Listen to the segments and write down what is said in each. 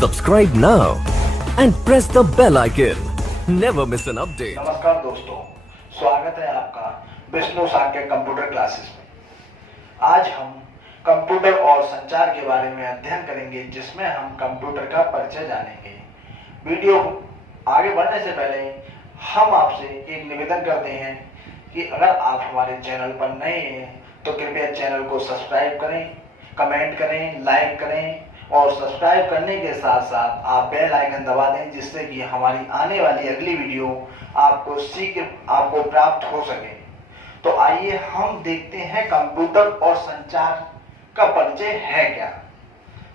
Subscribe now and press the bell icon. Never miss an update. नमस्कार दोस्तों, स्वागत है आपका विष्णु साक्य कंप्यूटर क्लासेस में। आज हम कंप्यूटर और संचार के बारे में अध्ययन करेंगे, जिसमें हम कंप्यूटर का परिचय जानेंगे। वीडियो आगे बढ़ने से पहले हम आपसे एक निवेदन करते हैं कि अगर आप हमारे चैनल पर नए हैं तो कृपया चैनल को सब्सक्राइब करें, कमेंट करें, लाइक करें और सब्सक्राइब करने के साथ साथ आप बेल आइकन दबा दें, जिससे कि हमारी आने वाली अगली वीडियो आपको प्राप्त हो सके। तो आइए हम देखते हैं कंप्यूटर और संचार का परिचय है क्या।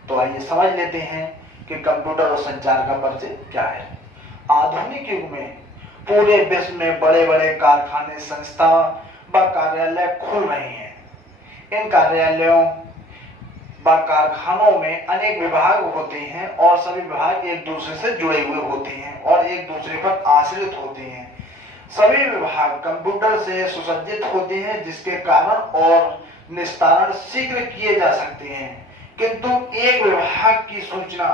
तो आइए समझ लेते हैं कि कंप्यूटर और संचार का परिचय क्या है। आधुनिक युग में पूरे विश्व में बड़े बड़े कारखाने, संस्था व कार्यालय खुल रहे हैं। इन कार्यालयों व कारखानों में अनेक विभाग होते हैं और सभी विभाग एक दूसरे से जुड़े हुए होते हैं और एक दूसरे पर आश्रित होते हैं। सभी विभाग कंप्यूटर से सुसज्जित होते हैं, जिसके कारण और निस्तारण शीघ्र किए जा सकते हैं। किंतु एक विभाग की सूचना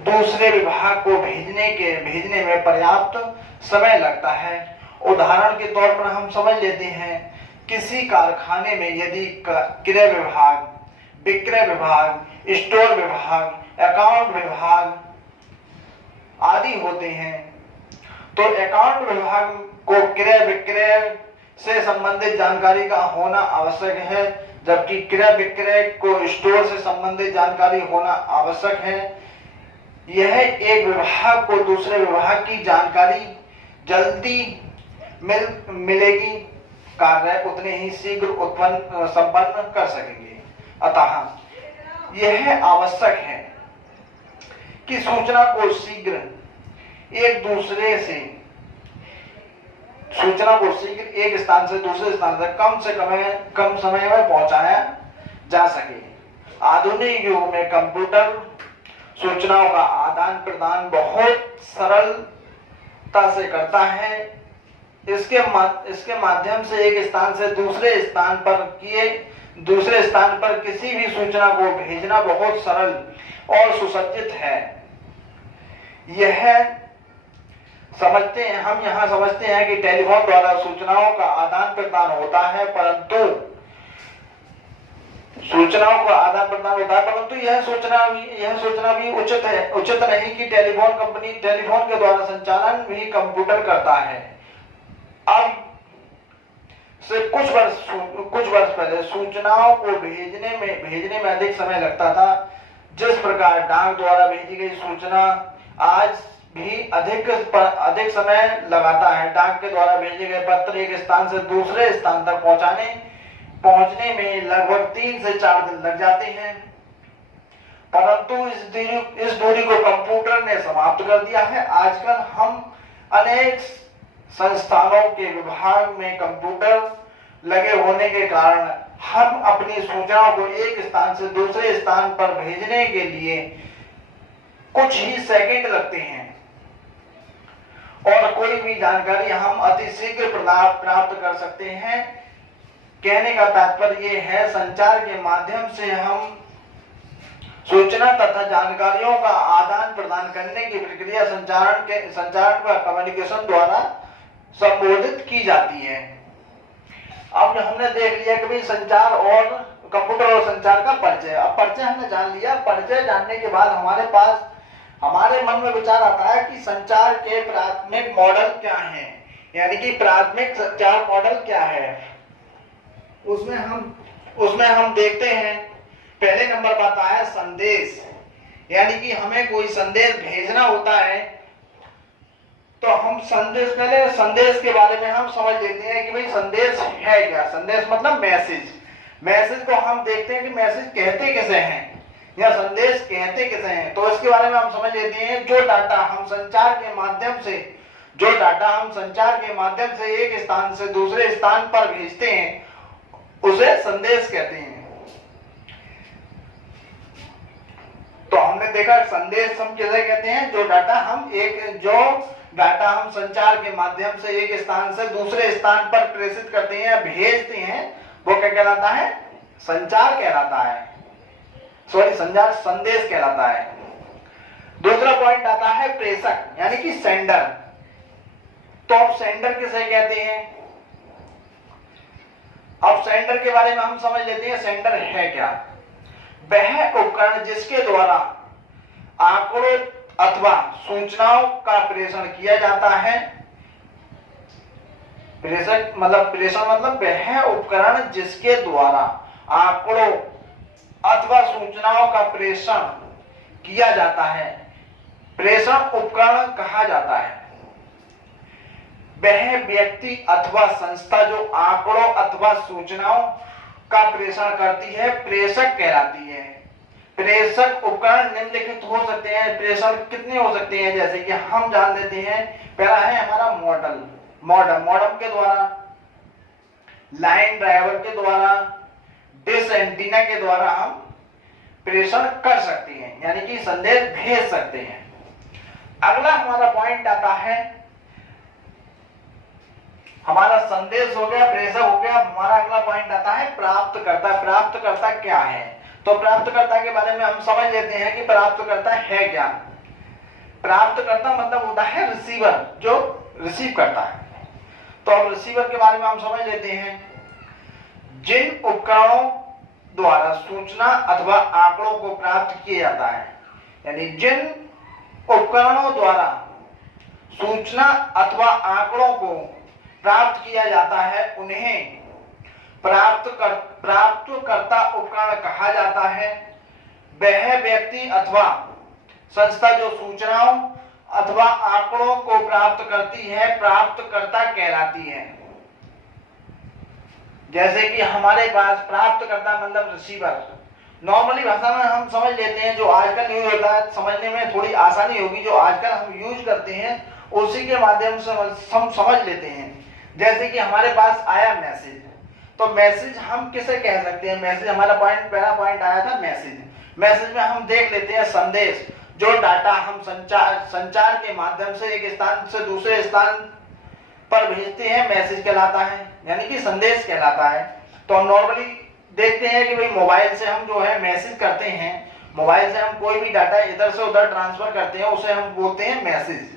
दूसरे विभाग को भेजने में पर्याप्त समय लगता है। उदाहरण के तौर पर हम समझ लेते हैं, किसी कारखाने में यदि क्रय विभाग, विक्रय विभाग, स्टोर विभाग, अकाउंट विभाग आदि होते हैं, तो अकाउंट विभाग को क्रय विक्रय से संबंधित जानकारी का होना आवश्यक है, जबकि क्रय विक्रय को स्टोर से संबंधित जानकारी होना आवश्यक है। यह एक विभाग को दूसरे विभाग की जानकारी जल्दी मिलेगी, कार्य उतने ही शीघ्र संपन्न कर सकेंगे। अतः यह आवश्यक है कि सूचना को शीघ्र एक स्थान से दूसरे स्थान तक कम समय में पहुंचाया जा सके। आधुनिक युग में कंप्यूटर सूचनाओं का आदान प्रदान बहुत सरलता से करता है। इसके माध्यम से एक स्थान से दूसरे स्थान पर किसी भी सूचना को भेजना बहुत सरल और सुसज्जित है। हम यहाँ समझते हैं कि टेलीफोन द्वारा सूचनाओं का आदान प्रदान होता है, परंतु यह सोचना भी उचित नहीं कि टेलीफोन के द्वारा संचालन भी कंप्यूटर करता है। अब से कुछ वर्ष पहले सूचनाओं को भेजने में अधिक समय लगता था। जिस प्रकार डाक द्वारा भेजी गई सूचना आज भी अधिक समय लगाता है। डाक के द्वारा भेजे गए पत्र एक स्थान से दूसरे स्थान तक पहुंचने में लगभग 3 से 4 दिन लग जाते हैं, परंतु इस दूरी को कंप्यूटर ने समाप्त कर दिया है। आजकल हम अनेक संस्थानों के विभाग में कंप्यूटर लगे होने के कारण हम अपनी सूचनाओं को एक स्थान से दूसरे स्थान पर भेजने के लिए कुछ ही सेकंड लगते हैं और कोई भी जानकारी हम अति शीघ्र प्राप्त कर सकते हैं। कहने का तात्पर्य यह है, संचार के माध्यम से हम सूचना तथा जानकारियों का आदान प्रदान करने की प्रक्रिया संचार व कम्युनिकेशन द्वारा संबोधित की जाती है। अब हमने देख लिया कि भाई संचार और कंप्यूटर और संचार का परिचय। अब परिचय हमने जान लिया। परिचय जानने के बाद हमारे मन में विचार आता है कि संचार के प्राथमिक मॉडल क्या हैं, यानी कि प्राथमिक संचार मॉडल क्या है। उसमें हम देखते हैं, पहले नंबर पर आता है संदेश। यानी कि हमें कोई संदेश भेजना होता है तो हम संदेश के बारे में हम समझ लेते हैं कि भाई संदेश है क्या। संदेश मतलब मैसेज को हम देखते हैं कि मैसेज कहते कैसे हैं या संदेश कहते कैसे हैं। तो इसके बारे में हम समझ लेते हैं, जो डाटा हम संचार के माध्यम से एक स्थान से दूसरे स्थान पर भेजते हैं उसे संदेश कहते हैं। तो हमने देखा संदेश हम कैसे कहते हैं, जो डाटा हम संचार के माध्यम से एक स्थान से दूसरे स्थान पर प्रेषित करते हैं या भेजते हैं, वो क्या कहलाता है, संचार कहलाता है। संदेश कहलाता है। दूसरा पॉइंट आता है प्रेषक यानी कि सेंडर। तो अब सेंडर किसे कहते हैं? अब सेंडर के बारे में हम समझ लेते हैं। सेंडर है क्या? वह उपकरण जिसके द्वारा आंकड़ों अथवा सूचनाओं का प्रेषण किया जाता है। प्रेषण मतलब वह उपकरण जिसके द्वारा आंकड़ों अथवा सूचनाओं का प्रेषण किया जाता है, प्रेषण उपकरण कहा जाता है। वह व्यक्ति अथवा संस्था जो आंकड़ों अथवा सूचनाओं का प्रेषण करती है, प्रेषक कहलाती है। प्रेषक उपकरण निम्नलिखित हो सकते हैं। प्रेषण कितने हो सकते हैं? जैसे कि हम जान लेते हैं, पहला है हमारा मॉडम के द्वारा, लाइन ड्राइवर के द्वारा, डिश एंटीना के द्वारा हम प्रेषण कर सकते हैं, यानी कि संदेश भेज सकते हैं। अगला हमारा पॉइंट आता है, हमारा संदेश हो गया, प्रेषक हो गया। हमारा अगला पॉइंट आता है प्राप्तकर्ता। प्राप्तकर्ता क्या है? तो प्राप्तकर्ता के बारे में हम समझ लेते हैं कि प्राप्तकर्ता है क्या। प्राप्तकर्ता मतलब होता है रिसीवर, जो रिसीव करता है। तो अब रिसीवर के बारे में हम समझ लेते हैं। जिन उपकरणों द्वारा सूचना अथवा आंकड़ों को प्राप्त किया जाता है, यानी जिन उपकरणों द्वारा सूचना अथवा आंकड़ों को प्राप्त किया जाता है, उन्हें प्राप्तकर्ता उपकरण कहा जाता है। वह व्यक्ति अथवा संस्था जो सूचनाओं अथवा आंकड़ों को प्राप्त करती है, प्राप्तकर्ता कहलाती है। जैसे कि हमारे पास प्राप्तकर्ता मतलब रिसीवर। नॉर्मली भाषा में हम समझ लेते हैं, जो आजकल यूज होता है, समझने में थोड़ी आसानी होगी। जो आजकल हम यूज करते हैं उसी के माध्यम से हम समझ लेते हैं। जैसे कि हमारे पास आया मैसेज, तो मैसेज हम किसे कह सकते हैं? मैसेज हमारा पहला पॉइंट आया था मैसेज। मैसेज में हम देख लेते हैं संदेश, जो डाटा हम संचार के माध्यम से एक स्थान से दूसरे स्थान पर भेजते हैं, मैसेज कहलाता है, यानी कि संदेश कहलाता है। तो हम नॉर्मली देखते हैं कि भाई मोबाइल से हम जो है मैसेज करते हैं, मोबाइल से हम कोई भी डाटा इधर से उधर ट्रांसफर करते हैं, उसे हम बोलते हैं मैसेज।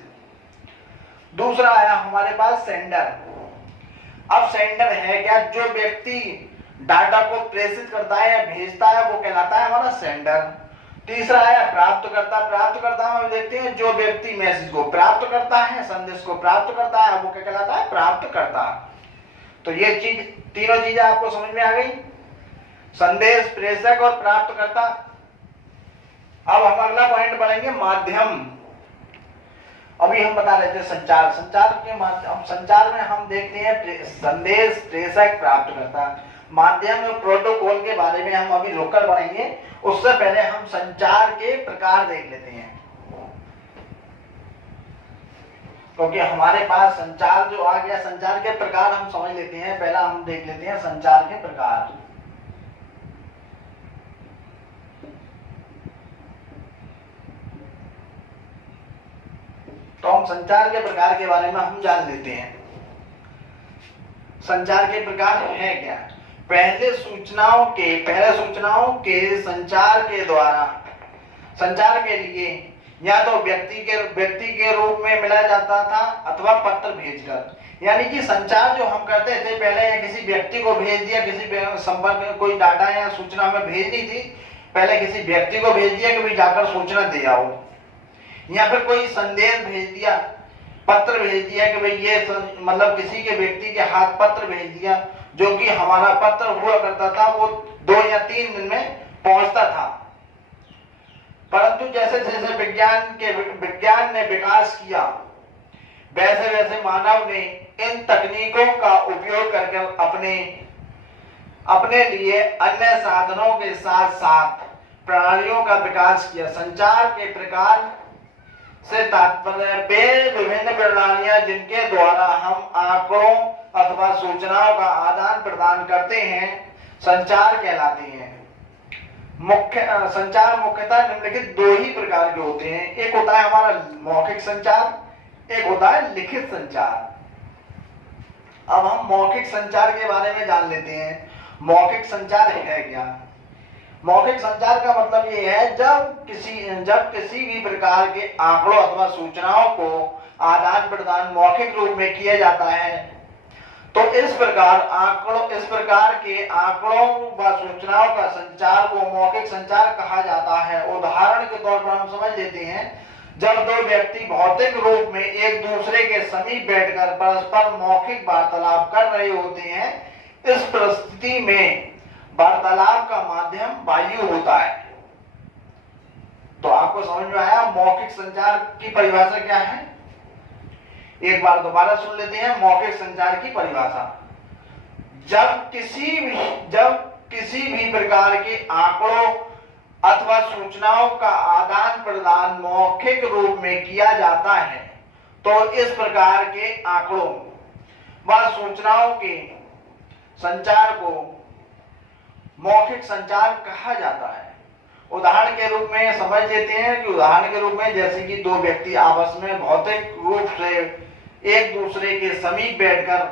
दूसरा आया हमारे पास सेंडर। अब सेंडर है क्या? जो व्यक्ति डाटा को प्रेषित करता है या भेजता है, वो कहलाता है हमारा सेंडर। तीसरा आया प्राप्तकर्ता। प्राप्तकर्ता में देखते हैं जो व्यक्ति मैसेज को प्राप्त करता है, संदेश को प्राप्त करता है, वो क्या कहलाता है? प्राप्तकर्ता। तो ये तीनों चीजें आपको समझ में आ गई, संदेश, प्रेषक और प्राप्तकर्ता। अब हम अगला पॉइंट पढ़ेंगे माध्यम। अभी हम बता रहे थे संचार। संचार में हम देखते हैं संदेश, प्रेषक, प्राप्तकर्ता। माध्यम और प्रोटोकॉल के बारे में हम अभी रुककर पढ़ेंगे। उससे पहले हम संचार के प्रकार देख लेते हैं, क्योंकि हमारे पास संचार जो आ गया, संचार के प्रकार हम समझ लेते हैं। पहला हम देख लेते हैं संचार के प्रकार। तो हम संचार के प्रकार के बारे में हम जान लेते हैं। संचार के प्रकार है क्या? पहले सूचनाओं के संचार के द्वारा, संचार के लिए या तो व्यक्ति के रूप में मिला जाता था अथवा पत्र भेजकर। यानी कि संचार जो हम करते थे पहले, या किसी व्यक्ति को भेज दिया, किसी संपर्क में कोई डाटा या सूचना हमें भेजनी थी, पहले किसी व्यक्ति को भेज दिया कि भाई जाकर सूचना दे आओ, या फिर कोई संदेश भेज दिया, पत्र भेज दिया कि भाई ये मतलब किसी के व्यक्ति के हाथ पत्र भेज दिया, जो कि हमारा पत्र हुआ करता था वो 2 या 3 दिन में पहुंचता था। परंतु जैसे जैसे विज्ञान ने विकास किया, वैसे वैसे मानव ने इन तकनीकों का उपयोग करके अपने लिए अन्य साधनों के साथ साथ प्रणालियों का विकास किया। संचार के प्रकार से तात्पर्य वे विभिन्न प्रणालियां जिनके द्वारा हम आंकड़ों अथवा सूचनाओं का आदान प्रदान करते हैं, संचार कहलाती हैं। संचार मुख्यतः निम्नलिखित 2 ही प्रकार के होते हैं। एक होता है हमारा मौखिक संचार, एक होता है लिखित संचार। अब हम मौखिक संचार के बारे में जान लेते हैं। मौखिक संचार है क्या? मौखिक संचार का मतलब ये है जब किसी भी प्रकार के आंकड़ों अथवा सूचनाओं को आदान प्रदान मौखिक रूप में किया जाता है, तो इस प्रकार के आंकड़ों व सूचनाओं का संचार को मौखिक संचार कहा जाता है। उदाहरण के तौर पर हम समझ लेते हैं, जब दो व्यक्ति भौतिक रूप में एक दूसरे के समीप बैठकर परस्पर मौखिक वार्तालाप कर रहे होते हैं, इस परिस्थिति में वार्तालाप का माध्यम वायु होता है। तो आपको समझ में आया मौखिक संचार की परिभाषा क्या है? एक बार दोबारा सुन लेते हैं मौखिक संचार की परिभाषा। जब किसी भी प्रकार के आंकड़ों अथवा सूचनाओं का आदान प्रदान मौखिक रूप में किया जाता है, तो इस प्रकार के आंकड़ों व सूचनाओं के संचार को मौखिक संचार कहा जाता है। उदाहरण के रूप में समझ लेते हैं कि उदाहरण के रूप में जैसे कि दो व्यक्ति आपस में भौतिक रूप से एक दूसरे के समीप बैठकर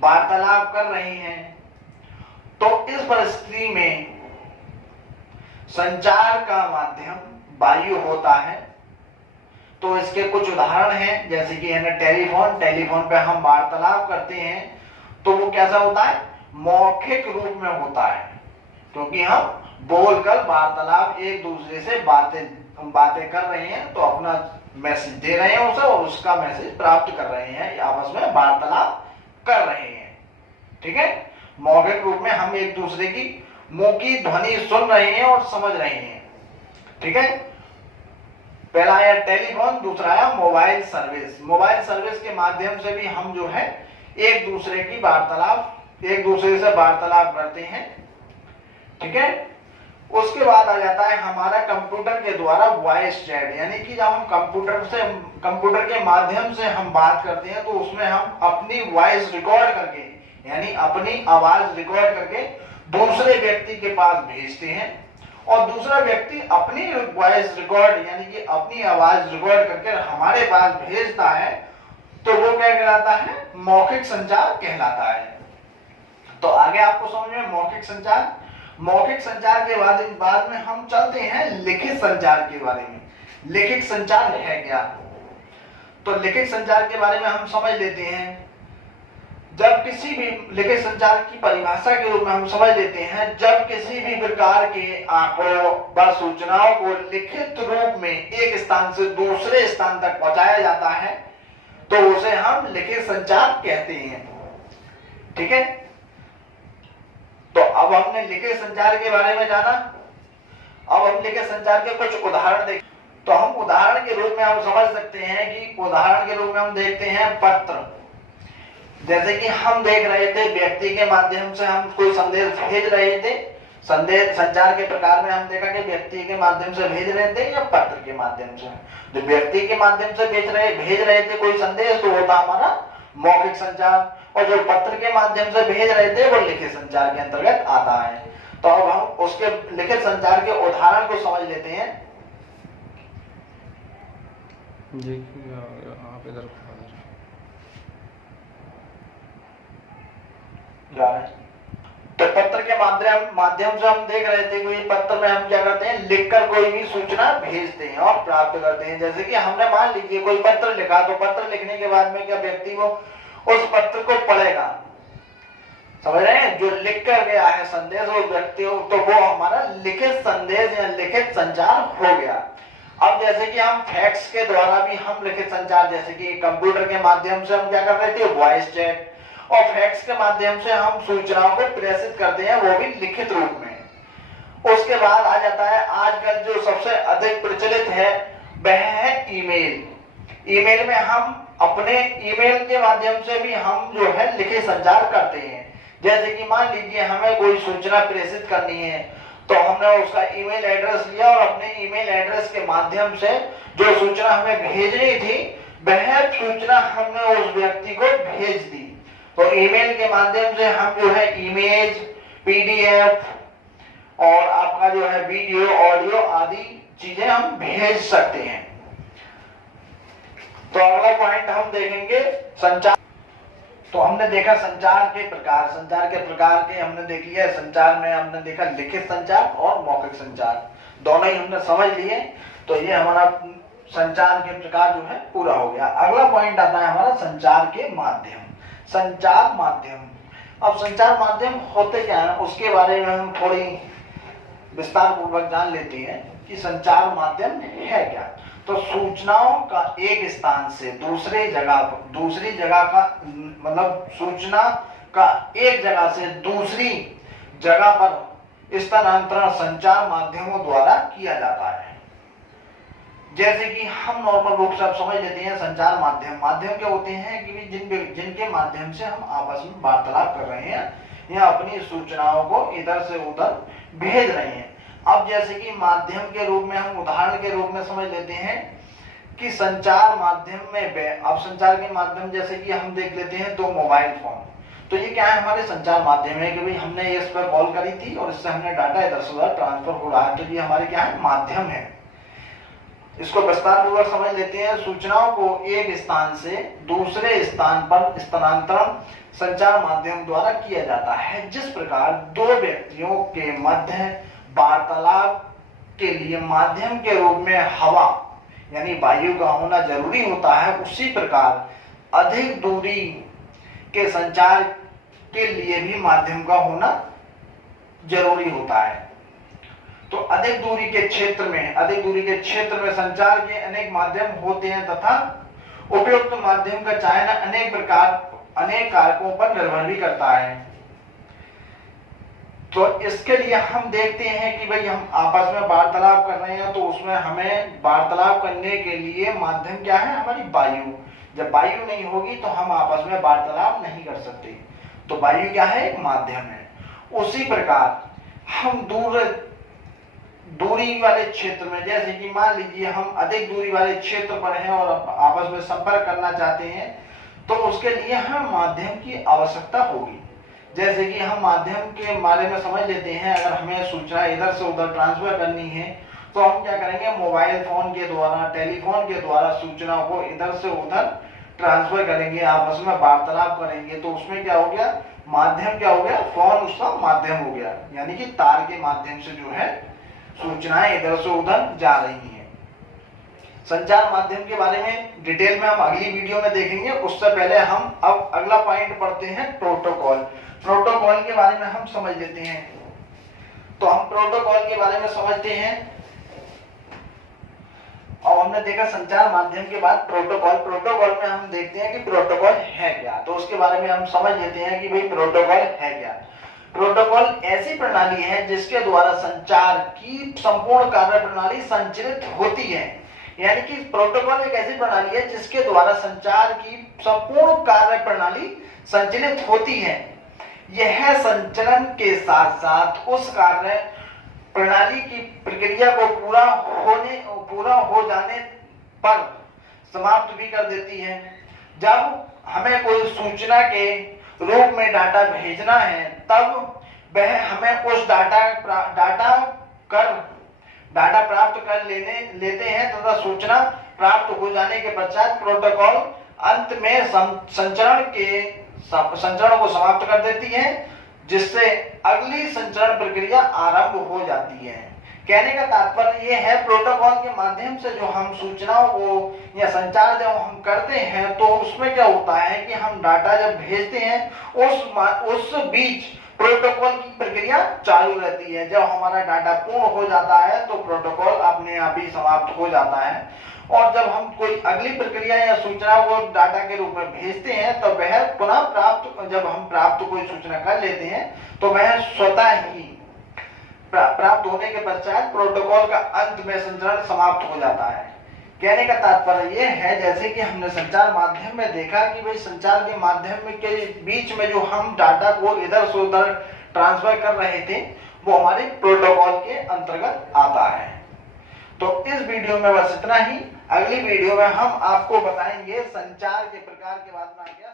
वार्तालाप कर रहे हैं, तो इस परिस्थिति में संचार का माध्यम वायु होता है। तो इसके कुछ उदाहरण हैं, जैसे कि टेलीफोन पे हम वार्तालाप करते हैं, तो वो कैसा होता है? मौखिक रूप में होता है, क्योंकि हम बोलकर वार्तालाप एक दूसरे से बातें कर रहे हैं, तो अपना मैसेज दे रहे हैं उसे और उसका मैसेज प्राप्त कर रहे हैं, आपस में वार्तालाप कर रहे हैं। ठीक है, मौखिक रूप में हम एक दूसरे की मुंह की ध्वनि सुन रहे हैं और समझ रहे हैं। ठीक है, पहला आया टेलीफोन, दूसरा आया मोबाइल सर्विस। मोबाइल सर्विस के माध्यम से भी हम जो है एक दूसरे से वार्तालाप करते हैं। ठीक है, उसके बाद आ जाता है हमारा कंप्यूटर के द्वारा वॉइस चैट, यानी कि जब हम कंप्यूटर के माध्यम से हम बात करते हैं, तो उसमें हम अपनी वॉइस रिकॉर्ड करके, यानी अपनी आवाज रिकॉर्ड करके दूसरे व्यक्ति के पास भेजते हैं, और दूसरा व्यक्ति अपनी वॉइस रिकॉर्ड यानी कि अपनी आवाज रिकॉर्ड करके हमारे पास भेजता है, तो वो क्या कहलाता है? मौखिक संचार कहलाता है। तो आगे आपको समझ में मौखिक संचार के बाद में हम चलते हैं लिखित संचार के बारे में। लिखित संचार है क्या? तो लिखित संचार के बारे में हम समझ लेते हैं। जब किसी भी लिखित संचार की परिभाषा के रूप में हम समझ लेते हैं, जब किसी भी प्रकार के आंकड़ों व सूचनाओं को लिखित रूप में एक स्थान से दूसरे स्थान तक पहुंचाया जाता है, तो उसे हम लिखित संचार कहते हैं। ठीक है, तो अब हमने लिखित संचार के बारे में जाना। अब हम लिखित संचार के कुछ उदाहरण देखें। तो हम उदाहरण के रूप में हम समझ सकते हैं कि उदाहरण के रूप में हम देखते हैं पत्र। जैसे कि हम देख रहे थे व्यक्ति के माध्यम से हम कोई संदेश भेज रहे थे, संदेश संचार के प्रकार में हम देखा कि व्यक्ति के माध्यम से भेज रहे थे या पत्र के माध्यम से। जो व्यक्ति के माध्यम से भेज रहे थे कोई संदेश, तो वो था हमारा मौखिक संचार, और जो पत्र के माध्यम से भेज रहे थे वो लिखित संचार के अंतर्गत आता है। तो अब हम उसके लिखित संचार के उदाहरण को समझ लेते हैं। जी आप इधर तो पत्र के माध्यम से हम देख रहे थे कि पत्र में हम क्या करते हैं? लिखकर कोई भी सूचना भेजते हैं और प्राप्त करते हैं। जैसे कि हमने मान लीजिए कोई पत्र लिखा, तो पत्र लिखने के बाद में क्या व्यक्ति वो उस पत्र को पढ़ेगा, समझ रहे हैं? जो लिख कर गया है संदेश वो व्यक्ति, तो वो हमारा लिखित संदेश या लिखित संचार हो गया। अब जैसे कि हम फैक्स के द्वारा भी हम लिखित संचार, जैसे कि कंप्यूटर के माध्यम से हम क्या कर रहे थे? वॉइस चैट, और फैक्स के माध्यम से हम सूचनाओं को प्रेषित करते हैं, वो भी लिखित रूप में। उसके बाद आ जाता है आजकल जो सबसे अधिक प्रचलित है वह है ईमेल। ईमेल में हम अपने ईमेल के माध्यम से भी हम जो है लिखित संचार करते हैं। जैसे कि मान लीजिए हमें कोई सूचना प्रेषित करनी है, तो हमने उसका ईमेल एड्रेस लिया और अपने ईमेल एड्रेस के माध्यम से जो सूचना हमें भेजनी थी वह सूचना हमने उस व्यक्ति को भेज दी। तो ईमेल के माध्यम से हम जो है इमेज, पीडीएफ और आपका जो है वीडियो, ऑडियो आदि चीजें हम भेज सकते हैं। तो अगला पॉइंट हम देखेंगे संचार। तो हमने देखा संचार के प्रकार के हमने देख लिया। संचार में हमने देखा लिखित संचार और मौखिक संचार, दोनों ही हमने समझ लिए। तो ये हमारा संचार के प्रकार जो है पूरा हो गया। अगला पॉइंट आता है हमारा संचार के माध्यम। संचार माध्यम, अब संचार माध्यम होते क्या है उसके बारे में हम थोड़ी विस्तार पूर्वक जान लेते हैं कि संचार माध्यम है क्या। तो सूचनाओं का एक स्थान से दूसरी जगह का मतलब सूचना का एक जगह से दूसरी जगह पर स्थानांतरण संचार माध्यमों द्वारा किया जाता है। जैसे कि हम नॉर्मल रूप से आप समझ लेते हैं संचार माध्यम क्या होते हैं कि जिनके माध्यम से हम आपस में वार्तालाप कर रहे हैं या अपनी सूचनाओं को इधर से उधर भेज रहे हैं। अब जैसे कि माध्यम के रूप में हम उदाहरण के रूप में समझ लेते हैं कि संचार माध्यम में, अब संचार के माध्यम जैसे कि हम देख लेते हैं दो मोबाइल फोन, तो ये क्या है हमारे संचार माध्यम है कि भाई हमने इस पर कॉल करी थी और इससे हमने डाटा इधर से उधर ट्रांसफर हो रहा है, तो ये हमारे क्या है माध्यम है। इसको विस्तार पूर्वक समझ लेते हैं। सूचनाओं को एक स्थान से दूसरे स्थान पर स्थानांतरण संचार माध्यम द्वारा किया जाता है। जिस प्रकार दो व्यक्तियों के मध्य वार्तालाप के लिए माध्यम के रूप में हवा यानी वायु का होना जरूरी होता है, उसी प्रकार अधिक दूरी के संचार के लिए भी माध्यम का होना जरूरी होता है। तो अधिक दूरी के क्षेत्र में संचार के अनेक माध्यम होते हैं तथा उपयुक्त माध्यम का चयन अनेक कारकों पर निर्भर भी करता है। तो इसके लिए हम देखते हैं कि भाई हम आपस में वार्तालाप कर रहे हैं, तो उसमें हमें वार्तालाप करने के लिए माध्यम क्या है हमारी वायु। जब वायु नहीं होगी तो हम आपस में वार्तालाप नहीं कर सकते, तो वायु क्या है एक माध्यम है। उसी प्रकार हम दूरी वाले क्षेत्र में, जैसे कि मान लीजिए हम अधिक दूरी वाले क्षेत्र पर हैं और आपस में संपर्क करना चाहते हैं, तो उसके लिए हमें माध्यम की आवश्यकता होगी। जैसे कि हम माध्यम के बारे में समझ लेते हैं, अगर हमें सूचना इधर से उधर ट्रांसफर करनी है तो हम क्या करेंगे, मोबाइल फोन के द्वारा, टेलीफोन के द्वारा सूचना को इधर से उधर ट्रांसफर करेंगे, आपस में वार्तालाप करेंगे। तो उसमें क्या हो गया, माध्यम क्या हो गया, फोन उसका माध्यम हो गया, यानी कि तार के माध्यम से जो है सूचनाएं इधर से उधर जा रही हैं। संचार माध्यम के बारे में डिटेल में हम अगली वीडियो में देखेंगे। उससे पहले हम अब अगला पॉइंट पढ़ते हैं प्रोटोकॉल। प्रोटोकॉल के बारे में हम समझ लेते हैं। तो हम प्रोटोकॉल के बारे में समझते हैं। और हमने देखा संचार माध्यम के बाद प्रोटोकॉल में हम देखते हैं कि प्रोटोकॉल है क्या। तो उसके बारे में हम समझ लेते हैं कि भाई प्रोटोकॉल है क्या। प्रोटोकॉल ऐसी प्रणाली है जिसके द्वारा संचार की संपूर्ण कार्य प्रणाली संचालित होती है। यानी कि प्रोटोकॉल एक ऐसी प्रणाली है जिसके द्वारा संचार की संपूर्ण कार्य प्रणाली संचालित होती है। यह संचलन के साथ साथ उस कार्य प्रणाली की प्रक्रिया को पूरा हो जाने पर समाप्त भी कर देती है। जब हमें कोई सूचना के रूप में डाटा भेजना है, तब वह हमें उस डाटा प्राप्त कर लेते हैं तथा सूचना प्राप्त हो जाने के पश्चात प्रोटोकॉल अंत में संचरण को समाप्त कर देती है, जिससे अगली संचरण प्रक्रिया आरंभ हो जाती है। कहने का तात्पर्य यह है, प्रोटोकॉल के माध्यम से जो हम सूचनाओं को या संचार जब हम करते हैं तो उसमें क्या होता है कि हम डाटा जब भेजते हैं उस बीच प्रोटोकॉल की प्रक्रिया चालू रहती है। जब हमारा डाटा पूर्ण हो जाता है तो प्रोटोकॉल अपने आप ही समाप्त हो जाता है, और जब हम कोई अगली प्रक्रिया या सूचना को डाटा के रूप में भेजते हैं तो वह पुनः जब हम प्राप्त कोई सूचना कर लेते हैं तो वह स्वतः ही प्राप्त होने के पश्चात प्रोटोकॉल का अंत में संचरण समाप्त हो जाता है। कहने का तात्पर्य यह है, जैसे कि हमने संचार माध्यम में देखा कि भाई संचार के माध्यम के बीच में जो हम डाटा को इधर से उधर ट्रांसफर कर रहे थे वो हमारे प्रोटोकॉल के अंतर्गत आता है। तो इस वीडियो में बस इतना ही। अगली वीडियो में हम आपको बताएंगे संचार के प्रकार के बाद में आ गया